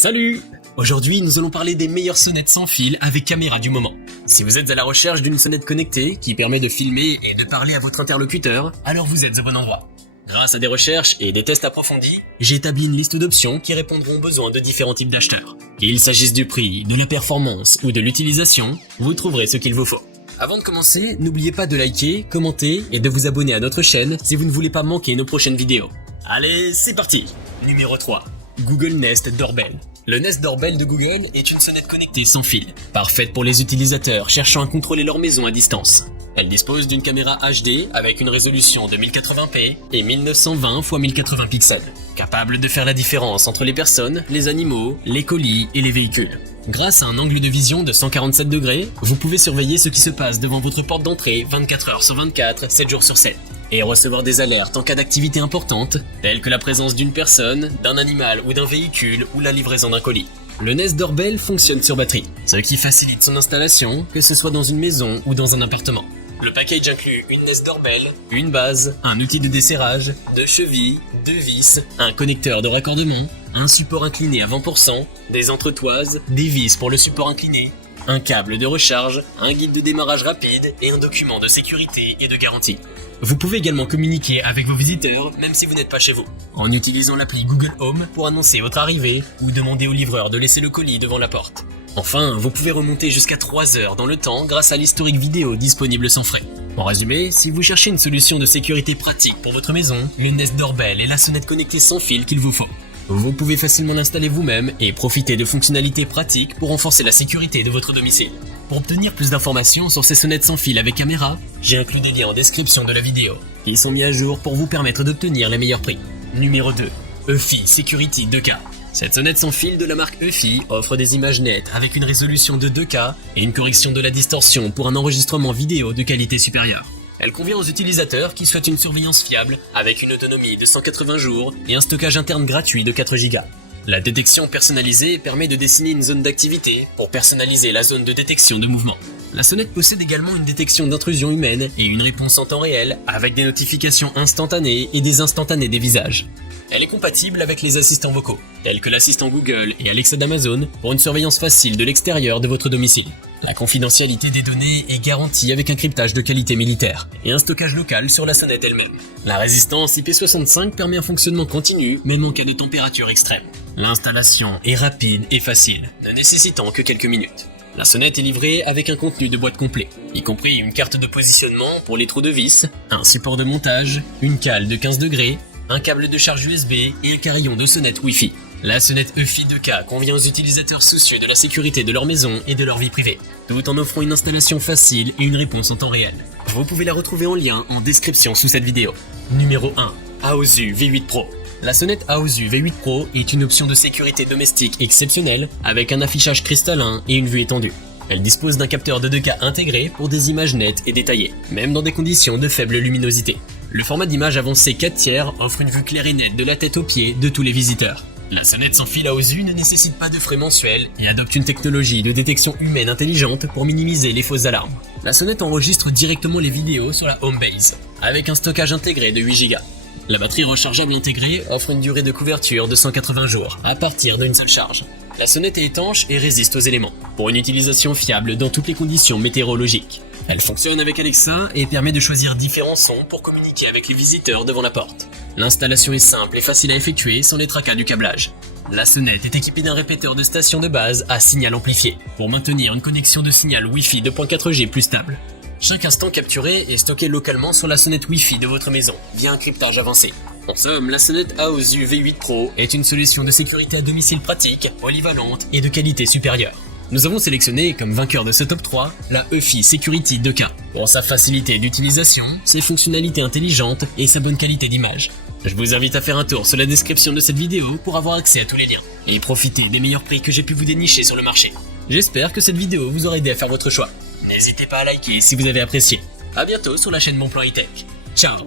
Salut! Aujourd'hui, nous allons parler des meilleures sonnettes sans fil avec caméra du moment. Si vous êtes à la recherche d'une sonnette connectée qui permet de filmer et de parler à votre interlocuteur, alors vous êtes au bon endroit. Grâce à des recherches et des tests approfondis, j'ai établi une liste d'options qui répondront aux besoins de différents types d'acheteurs. Qu'il s'agisse du prix, de la performance ou de l'utilisation, vous trouverez ce qu'il vous faut. Avant de commencer, n'oubliez pas de liker, commenter et de vous abonner à notre chaîne si vous ne voulez pas manquer nos prochaines vidéos. Allez, c'est parti! Numéro 3. Google Nest Doorbell. Le Nest Doorbell de Google est une sonnette connectée sans fil, parfaite pour les utilisateurs cherchant à contrôler leur maison à distance. Elle dispose d'une caméra HD avec une résolution de 1080p et 1920 x 1080 pixels, capable de faire la différence entre les personnes, les animaux, les colis et les véhicules. Grâce à un angle de vision de 147 degrés, vous pouvez surveiller ce qui se passe devant votre porte d'entrée 24 heures sur 24, 7 jours sur 7. Et recevoir des alertes en cas d'activité importante, telles que la présence d'une personne, d'un animal ou d'un véhicule ou la livraison d'un colis. Le Nest Doorbell fonctionne sur batterie, ce qui facilite son installation, que ce soit dans une maison ou dans un appartement. Le package inclut une Nest Doorbell, une base, un outil de desserrage, 2 chevilles, 2 vis, un connecteur de raccordement, un support incliné à 20%, des entretoises, des vis pour le support incliné, un câble de recharge, un guide de démarrage rapide et un document de sécurité et de garantie. Vous pouvez également communiquer avec vos visiteurs même si vous n'êtes pas chez vous, en utilisant l'appli Google Home pour annoncer votre arrivée ou demander au livreur de laisser le colis devant la porte. Enfin, vous pouvez remonter jusqu'à 3 heures dans le temps grâce à l'historique vidéo disponible sans frais. En résumé, si vous cherchez une solution de sécurité pratique pour votre maison, le Nest Doorbell est la sonnette connectée sans fil qu'il vous faut. Vous pouvez facilement l'installer vous-même et profiter de fonctionnalités pratiques pour renforcer la sécurité de votre domicile. Pour obtenir plus d'informations sur ces sonnettes sans fil avec caméra, j'ai inclus des liens en description de la vidéo. Ils sont mis à jour pour vous permettre d'obtenir les meilleurs prix. Numéro 2. Eufy Security 2K. Cette sonnette sans fil de la marque Eufy offre des images nettes avec une résolution de 2K et une correction de la distorsion pour un enregistrement vidéo de qualité supérieure. Elle convient aux utilisateurs qui souhaitent une surveillance fiable avec une autonomie de 180 jours et un stockage interne gratuit de 4 Go. La détection personnalisée permet de dessiner une zone d'activité pour personnaliser la zone de détection de mouvement. La sonnette possède également une détection d'intrusion humaine et une réponse en temps réel avec des notifications instantanées et des instantanés des visages. Elle est compatible avec les assistants vocaux, tels que l'assistant Google et Alexa d'Amazon, pour une surveillance facile de l'extérieur de votre domicile. La confidentialité des données est garantie avec un cryptage de qualité militaire et un stockage local sur la sonnette elle-même. La résistance IP65 permet un fonctionnement continu, même en cas de température extrême. L'installation est rapide et facile, ne nécessitant que quelques minutes. La sonnette est livrée avec un contenu de boîte complet, y compris une carte de positionnement pour les trous de vis, un support de montage, une cale de 15 degrés, un câble de charge USB et un carillon de sonnette Wi-Fi. La sonnette Eufy 2K convient aux utilisateurs soucieux de la sécurité de leur maison et de leur vie privée, tout en offrant une installation facile et une réponse en temps réel. Vous pouvez la retrouver en lien en description sous cette vidéo. Numéro 1. Aosu V8 Pro. La sonnette Aosu V8 Pro est une option de sécurité domestique exceptionnelle avec un affichage cristallin et une vue étendue. Elle dispose d'un capteur de 2K intégré pour des images nettes et détaillées, même dans des conditions de faible luminosité. Le format d'image avancé 4/3 offre une vue claire et nette de la tête aux pieds de tous les visiteurs. La sonnette sans fil Aosu ne nécessite pas de frais mensuels et adopte une technologie de détection humaine intelligente pour minimiser les fausses alarmes. La sonnette enregistre directement les vidéos sur la Homebase, avec un stockage intégré de 8 Go. La batterie rechargeable intégrée offre une durée de couverture de 180 jours, à partir d'une seule charge. La sonnette est étanche et résiste aux éléments, pour une utilisation fiable dans toutes les conditions météorologiques. Elle fonctionne avec Alexa et permet de choisir différents sons pour communiquer avec les visiteurs devant la porte. L'installation est simple et facile à effectuer sans les tracas du câblage. La sonnette est équipée d'un répéteur de station de base à signal amplifié, pour maintenir une connexion de signal Wi-Fi 2.4G plus stable. Chaque instant capturé est stocké localement sur la sonnette Wi-Fi de votre maison, via un cryptage avancé. En somme, la sonnette Aosu V8 Pro est une solution de sécurité à domicile pratique, polyvalente et de qualité supérieure. Nous avons sélectionné comme vainqueur de ce top 3 la Eufy Security 2K pour sa facilité d'utilisation, ses fonctionnalités intelligentes et sa bonne qualité d'image. Je vous invite à faire un tour sur la description de cette vidéo pour avoir accès à tous les liens et profiter des meilleurs prix que j'ai pu vous dénicher sur le marché. J'espère que cette vidéo vous aura aidé à faire votre choix. N'hésitez pas à liker si vous avez apprécié. A bientôt sur la chaîne Bon Plan High Tech. Ciao!